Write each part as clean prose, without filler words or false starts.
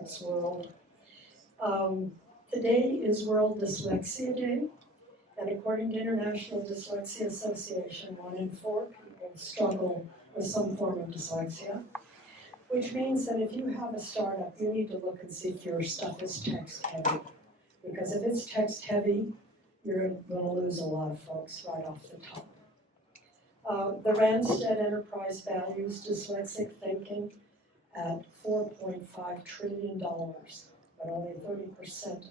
This world. Today is World Dyslexia Day, and according to International Dyslexia Association, 1 in 4 people struggle with some form of dyslexia, which means that if you have a startup, you need to look and see if your stuff is text heavy. Because if it's text heavy, you're going to lose a lot of folks right off the top. The Randstad Enterprise values dyslexic thinking at $4.5 trillion, but only 30%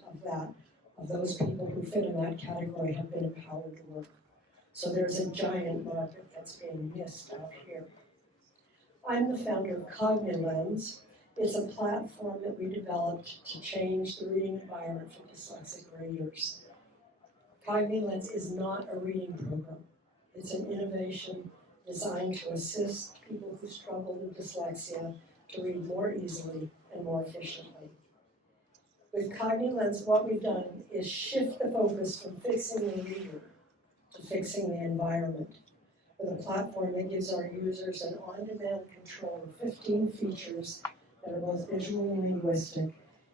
of those people who fit in that category have been empowered to work. So there's a giant market that's being missed out here. I'm the founder of Cognition Labs. It's a platform that we developed to change the reading environment for dyslexic readers. Cognition Labs is not a reading program. It's an innovation designed to assist people who struggle with dyslexia to read more easily and more efficiently. With Cognition Labs, what we've done is shift the focus from fixing the reader to fixing the environment, with a platform that gives our users an on-demand control of 15 features that are both visual and linguistic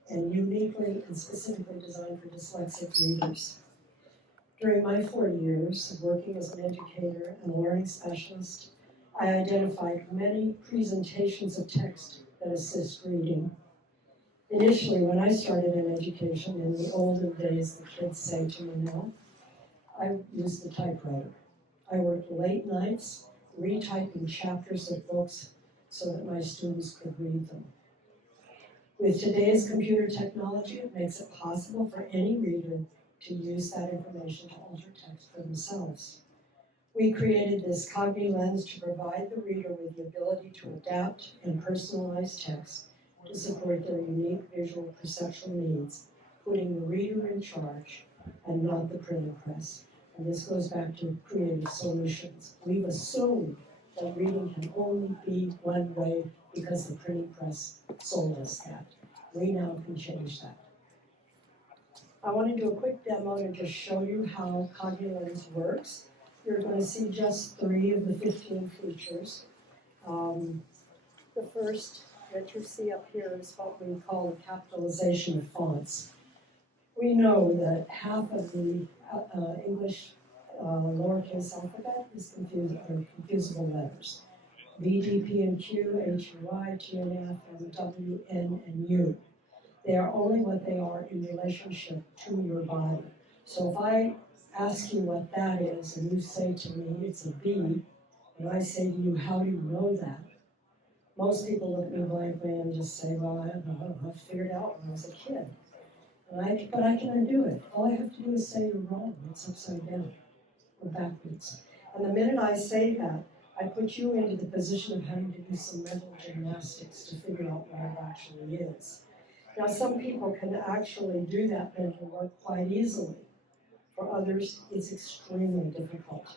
and uniquely and specifically designed for dyslexic readers. During my 4 years of working as an educator and a learning specialist, I identified many presentations of text that assist reading. Initially, when I started in education, in the olden days, the kids say to me now, I used the typewriter. I worked late nights retyping chapters of books so that my students could read them. With today's computer technology, it makes it possible for any reader to use that information to alter text for themselves. We created this Cognition Lens to provide the reader with the ability to adapt and personalize text to support their unique visual perceptual needs, putting the reader in charge and not the printing press. And this goes back to creative solutions. We've assumed that reading can only be one way because the printing press sold us that. We now can change that. I want to do a quick demo to just show you how Cognition Lens works. You're going to see just 3 of the 15 features. The first that you see up here is what we call the capitalization of fonts. We know that half of the English lowercase alphabet is confusable letters. V, D, P, and Q, H, Y, T, and F, and W, N, and U. They are only what they are in relationship to your body. So if I ask you what that is, and you say to me, it's a B, and I say to you, how do you know that? Most people look at me blankly and just say, well, I figured it out when I was a kid. But I can undo it. All I have to do is say you're wrong. It's upside down or backwards. And the minute I say that, I put you into the position of having to do some mental gymnastics to figure out what it actually is. Now, some people can actually do that mental work quite easily. For others, it's extremely difficult.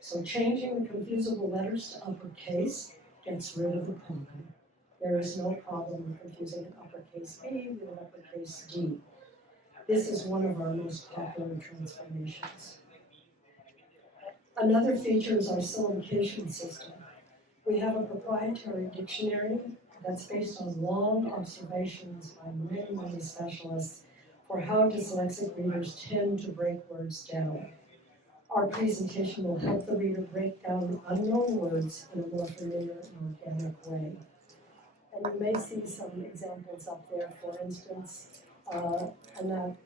So changing the confusable letters to uppercase gets rid of the problem. There is no problem with confusing an uppercase B with an uppercase D. This is one of our most popular transformations. Another feature is our syllabication system. We have a proprietary dictionary that's based on long observations by many specialists for how dyslexic readers tend to break words down. Our presentation will help the reader break down unknown words in a more familiar and organic way. And you may see some examples up there. For instance, in that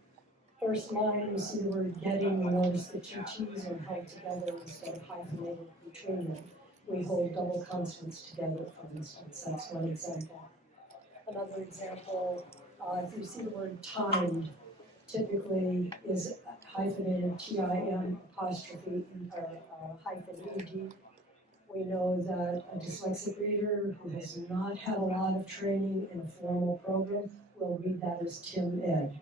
first line, you see the word getting. You notice the 2 T's are held together instead of hyphenated between them. We hold double consonants together, for instance. That's one example. Another example, if you see the word timed, typically is hyphenated TIM apostrophe hyphen ED. We know that a dyslexic reader who has not had a lot of training in a formal program will read that as Tim Ed.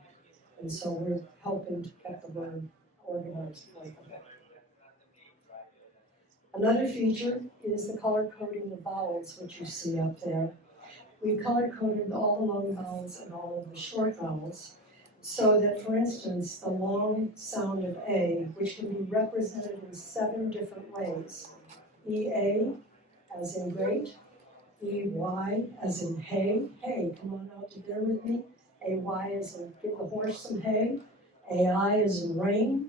And so we're helping to get the word organized for them. Another feature is the color coding of vowels, which you see up there. We color coded all the long vowels and all of the short vowels, so that, for instance, the long sound of A, which can be represented in 7 different ways. EA, as in great, E-Y as in hay. Hey, come on out to dinner with me. A-Y as in give the horse some hay. A-I as in rain.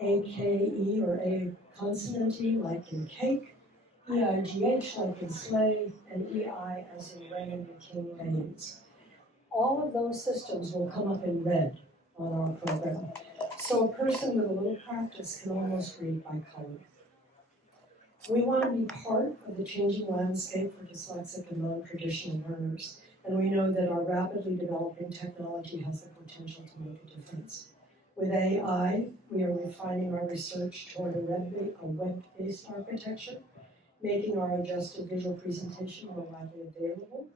A-K-E or A consonant E like in cake. E-I-G-H like in sleigh. And E-I as in rain and king names. All of those systems will come up in red on our program. So a person with a little practice can almost read by color. We want to be part of the changing landscape for dyslexic and non-traditional learners, and we know that our rapidly developing technology has the potential to make a difference. With AI, we are refining our research toward a web-based architecture, making our adjusted visual presentation more widely available,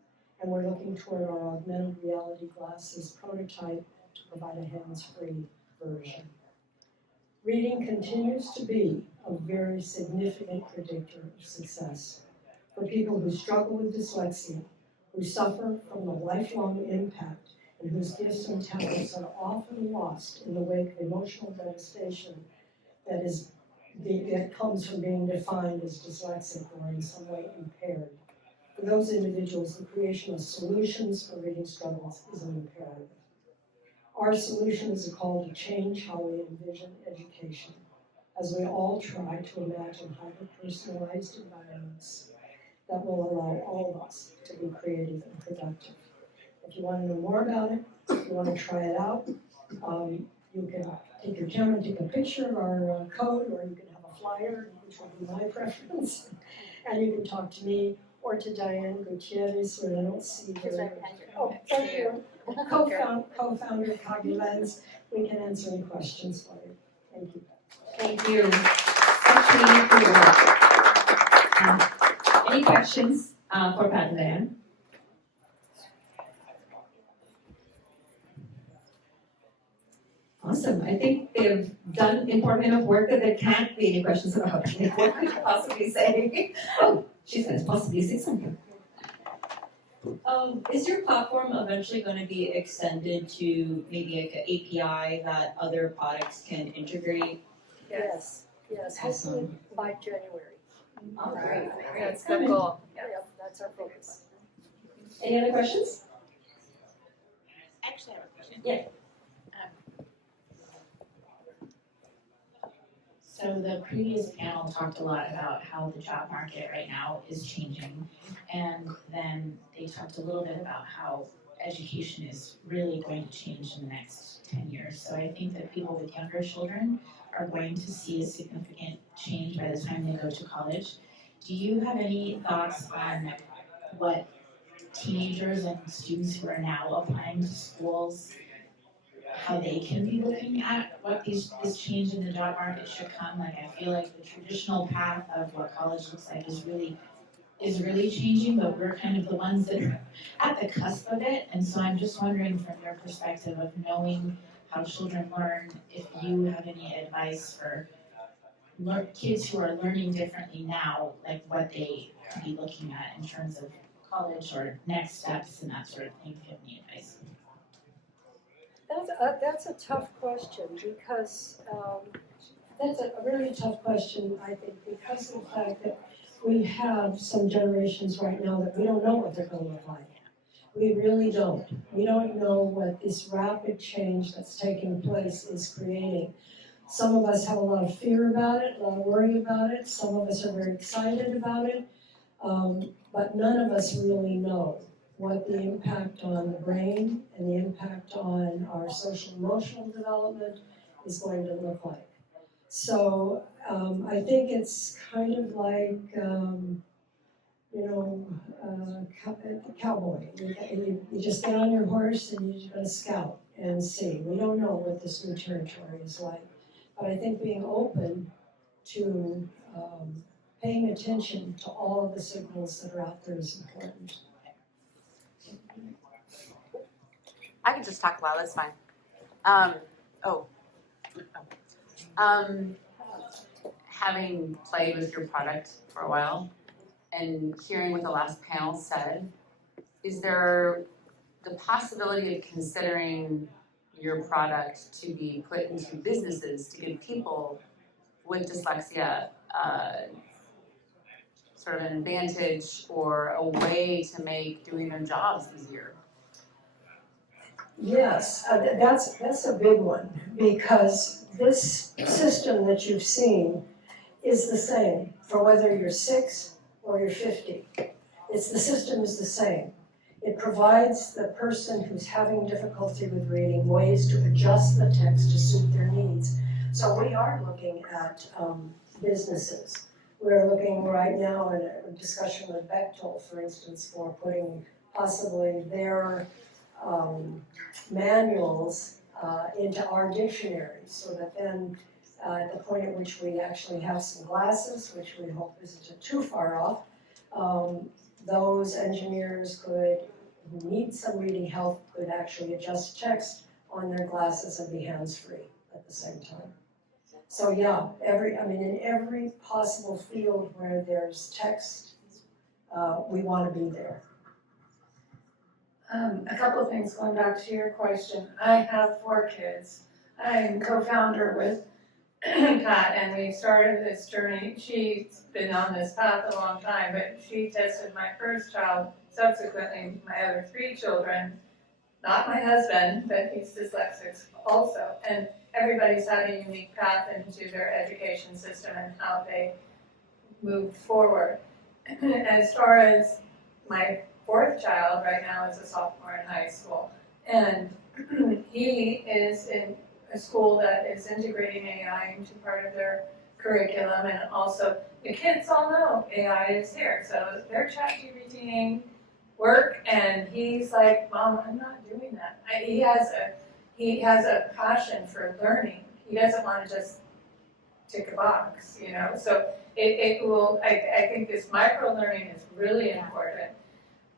and we're looking toward our augmented reality glasses prototype to provide a hands-free version. Reading continues to be a very significant predictor of success. For people who struggle with dyslexia, who suffer from the lifelong impact, and whose gifts and talents are often lost in the wake of emotional devastation that comes from being defined as dyslexic or in some way impaired. For those individuals, the creation of solutions for reading struggles is an imperative. Our solution is a call to change how we envision education, as we all try to imagine hyper-personalized environments that will allow all of us to be creative and productive. If you want to know more about it, if you want to try it out, you can take your camera and take a picture of our code, or you can have a flyer, which will be my preference, and you can talk to me or to Diane Gutierez, who I don't see her. Oh, thank you. Co-founder of Cognition Labs. We can answer any questions for you. Thank you. Thank you. Any questions for Pat and Diane? Awesome. I think they've done important enough work that there can't be any questions about what could you possibly say. Oh, she says possibly say something. Is your platform eventually going to be extended to maybe like an API that other products can integrate? Yes, hopefully by January. All right. That's the goal. Yeah, that's our focus. Any other questions? Actually, I have a question. Yeah. So the previous panel talked a lot about how the job market right now is changing, and then they talked a little bit about how education is really going to change in the next 10 years. So I think that people with younger children are going to see a significant change by the time they go to college. Do you have any thoughts on what teenagers and students who are now applying to schools, how they can be looking at what this change in the job market should come? Like, I feel like the traditional path of what college looks like is really changing, but we're kind of the ones that are at the cusp of it. And so I'm just wondering, from your perspective of knowing how children learn, if you have any advice for kids who are learning differently now, like what they could be looking at in terms of college or next steps and that sort of thing. If you have any advice. That's a tough question because that's a really tough question, I think, because of the fact that we have some generations right now that we don't know what they're going to look like. We really don't. We don't know what this rapid change that's taking place is creating. Some of us have a lot of fear about it, a lot of worry about it. Some of us are very excited about it, but none of us really know what the impact on the brain and the impact on our social emotional development is going to look like. So I think it's kind of like, cowboy. You just get on your horse and you're going to scout and see. We don't know what this new territory is like. But I think being open to paying attention to all of the signals that are out there is important. I can just talk loud, that's fine. Having played with your product for a while and hearing what the last panel said, is there the possibility of considering your product to be put into businesses to give people with dyslexia sort of an advantage or a way to make doing their jobs easier? Yes, that's a big one, because this system that you've seen is the same for whether you're 6 or you're 50. The system is the same. It provides the person who's having difficulty with reading ways to adjust the text to suit their needs. So we are looking at businesses. We're looking right now in a discussion with Bechtel, for instance, for putting possibly their manuals into our dictionaries, so that then at the point at which we actually have some glasses, which we hope isn't too far off, those engineers who need some reading help could actually adjust text on their glasses and be hands-free at the same time. So yeah, in every possible field where there's text, we want to be there. A couple of things going back to your question. I have 4 kids. I'm co-founder with Pat, and we started this journey. She's been on this path a long time, but she tested my first child, subsequently my other 3 children, not my husband, but he's dyslexic also. And everybody's had a unique path into their education system and how they move forward. As far as my 4th child right now is a sophomore in high school, and he is in a school that is integrating AI into part of their curriculum, and also the kids all know AI is here, so they're ChatGPTing work, and he's like, Mom, I'm not doing that. He has a passion for learning. He doesn't want to just tick a box, So it will. I think this micro learning is really important.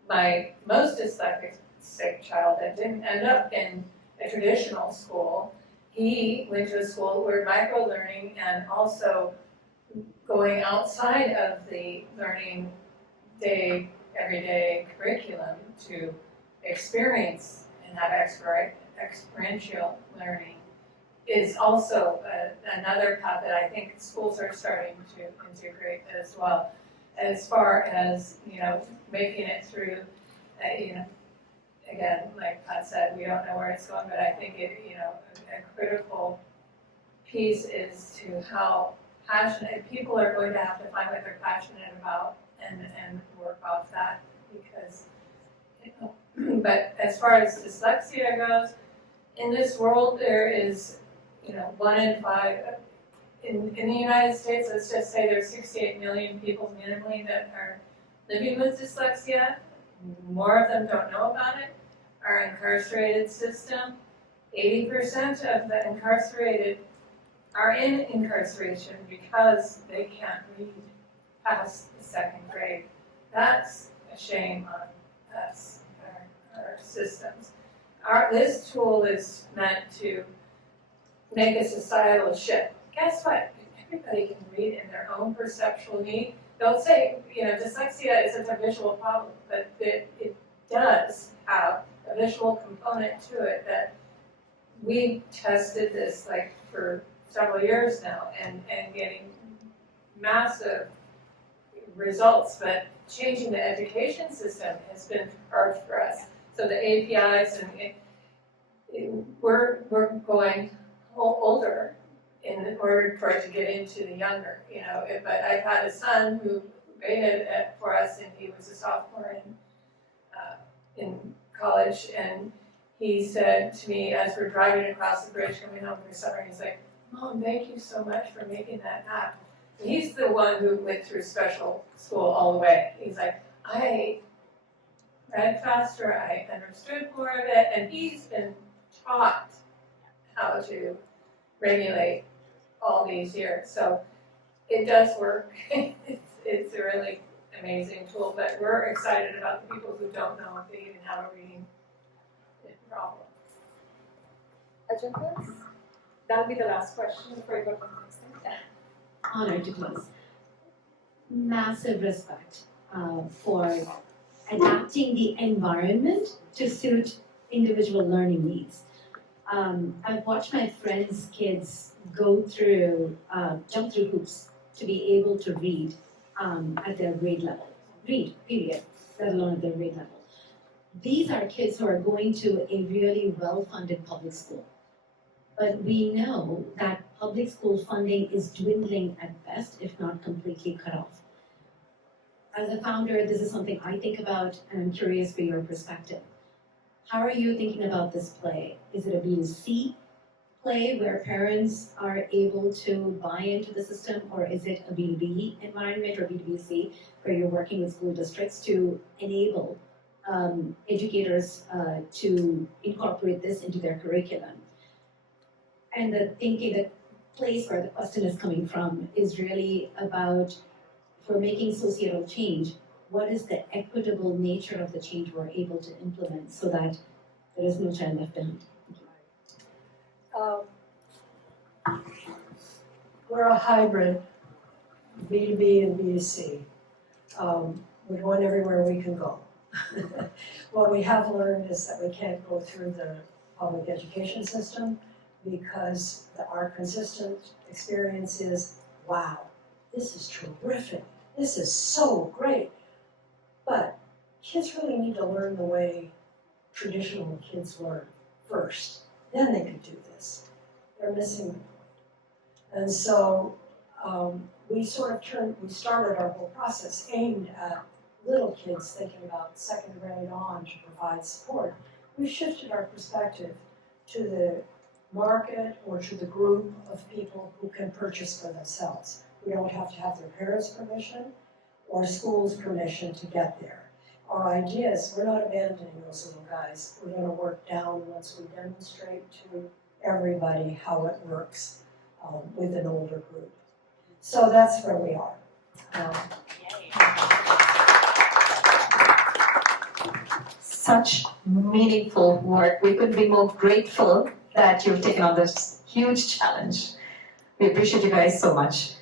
My most dyslexic child that didn't end up in a traditional school, he went to a school where micro-learning and also going outside of the learning everyday curriculum to experience and have experiential learning is also another path that I think schools are starting to integrate as well. As far as, making it through, again, like Pat said, we don't know where it's going, but I think a critical piece is to how passionate people are going to have to find what they're passionate about and work off that, because, but as far as dyslexia goes, in this world there is, 1 in 5, in the United States, let's just say there's 68 million people minimally that are living with dyslexia. More of them don't know about it. Our incarcerated system, 80% of the incarcerated are in incarceration because they can't read past the 2nd grade. That's a shame on us, our systems. This tool is meant to make a societal shift. Guess what? Everybody can read in their own perceptual need. They'll say, dyslexia isn't a visual problem, but it does have a visual component to it that we tested this for several years now and getting massive results, but changing the education system has been hard for us. So the APIs and we're going older in order for it to get into the younger, but I've had a son who graded it for us, and he was a sophomore in college, and he said to me as we're driving across the bridge coming home from summer, he's like, Mom, thank you so much for making that app. And he's the one who went through special school all the way. He's like, I read faster, I understood more of it, and he's been taught how to regulate all these years. So it does work. It's a really amazing tool, but we're excited about the people who don't know if they even have a reading problem. Agendas? That'll be the last question before we go to the next thing. Honored to close. Massive respect for adapting the environment to suit individual learning needs. I've watched my friends' kids jump through hoops to be able to read at their grade level. Read, period, let alone at their grade level. These are kids who are going to a really well-funded public school. But we know that public school funding is dwindling at best, if not completely cut off. As a founder, this is something I think about, and I'm curious for your perspective. How are you thinking about this play? Is it a B2C play where parents are able to buy into the system, or is it a B2B environment or B2B2C where you're working with school districts to enable educators to incorporate this into their curriculum? And the place where the question is coming from is really about, for making societal change, what is the equitable nature of the change we're able to implement so that there is no child left behind? We're a hybrid, B2B and B2C. We're going everywhere we can go. What we have learned is that we can't go through the public education system because our consistent experience is, wow, this is terrific. This is so great. But kids really need to learn the way traditional kids learn first. Then they can do this. They're missing the point. And so we started our whole process aimed at little kids thinking about second grade on to provide support. We shifted our perspective to the market or to the group of people who can purchase for themselves. We don't have to have their parents' permission or school's permission to get there. Our idea is we're not abandoning those little guys. We're going to work down once we demonstrate to everybody how it works with an older group. So that's where we are. Such meaningful work. We couldn't be more grateful that you've taken on this huge challenge. We appreciate you guys so much.